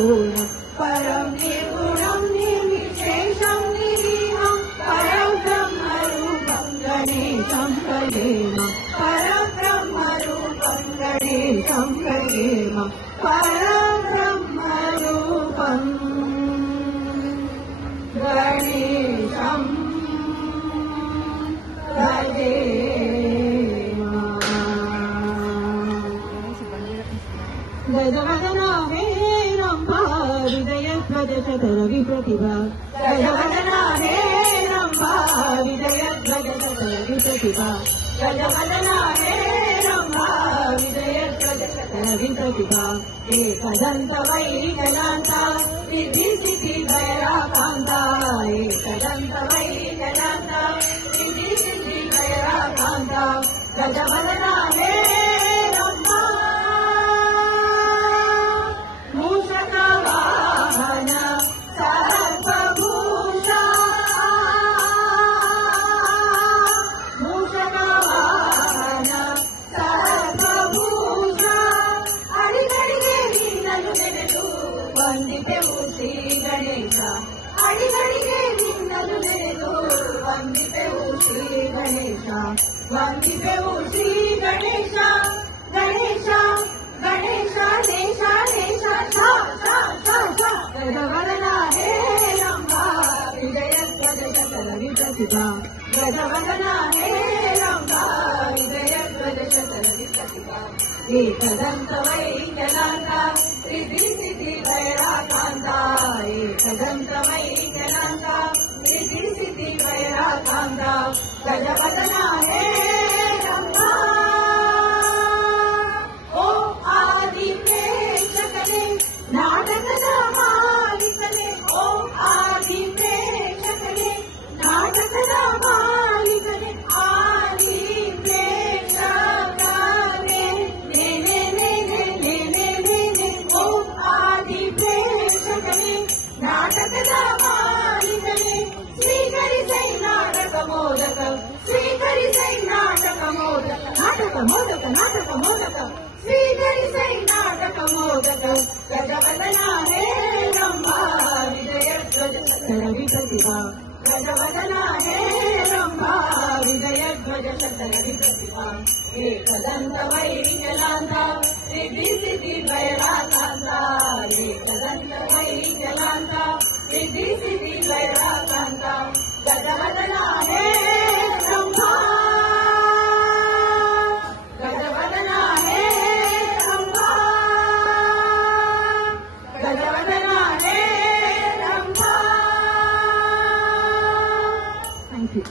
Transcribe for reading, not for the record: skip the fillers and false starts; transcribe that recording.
निर्गुणं परं निर्गुणं निर्विशेषं निरीहं परब्रह्मरूपं गणेशं भजेम परब्रह्मरूपं गणेशं भजेम परब्रह्मरूपं गणेशं भजेम। गजवदना हे रम्भा विजयध्वज शतरविप्रतिभा गजवदना हे रम्भा विजयध्वज शतरविप्रतिभा गजवदना हे रम्भा विजयध्वज शतरविप्रतिभा एकदन्त वैजनान्ता सिद्धिसिद्धि भैराकान्ता एकदन्त वैजनान्ता सिद्धिसिद्धि भैराकान्ता गजवदना हे रम्भा मूषकवाहन सर्वभूषा मूषकवाहन सर्वभूषा अडिगडिगे ನಿನ್ನನ್ನು ನೆನೆದು ವಂದಿತೆವು ಶ್ರೀ ಗಣೇಶ ಅಡಿಗಡಿಗೆ ನಿನ್ನನ್ನು ನೆನೆದು ವಂದಿತೆವು ಶ್ರೀ ಗಣೇಶ ವಂದಿತೆವು ಶ್ರೀ ಗಣೇಶ ಗಣೇಶ ಗಣೇಶ ದೇಶ ದೇಶ ಗಜವದನ ಹೇ ರಂಭಾ ವಿಜಯಧ್ವಜ ಶತರವಿಪ್ರತಿಭಾ ಗಜವದನ ಹೇ ರಂಭಾ ವಿಜಯಧ್ವಜ ಶತರವಿಪ್ರತಿಭಾ एकदन्त वैजनान्ता सिद्धिसिद्धि भैराकान्ता एकदन्त वैजनान्ता सिद्धिसिद्धि भैराकान्ता गजवदना हे रम्भा ओ आदि प्रेक्षकने नाटकದ ಮಾಲೀಕನೇ ओ आदि प्रेक्षकने नाटकದ ಮಾಲೀಕನೇ आदि प्रेक्षकने ओ आदि प्रेक्षकने नाटकದ ಮಾಲೀಕನೇ ಸ್ವೀಕರಿಸೈ ನಾಟಕ ಮೋದಕ ಸ್ವೀಕರಿಸೈ ನಾಟಕ ಮೋದಕ ನಾಟಕ ಮೋದಕ ನಾಟಕ ಮೋದಕ ಸ್ವೀಕರಿಸೈ ನಾಟಕ ಮೋದಕ ಗಜವದನ ಹೇ ರಂಭಾ ವಿಜಯಧ್ವಜ ಶತರವಿಪ್ರತಿಭಾ ಗಜವದನ ಹೇ ರಂಭಾ ವಿಜಯಧ್ವಜ ಶತರವಿಪ್ರತಿಭಾ एकदन्त वैजनान्त सिद्धिसिद्धि भैराकान्त एकदन्त वैजनान्त सिद्धिसिद्धि भैराकान्त गजवदन हे रम्भा गजवदन हे रम्भा गजवदन हे रम्भा। Thank you.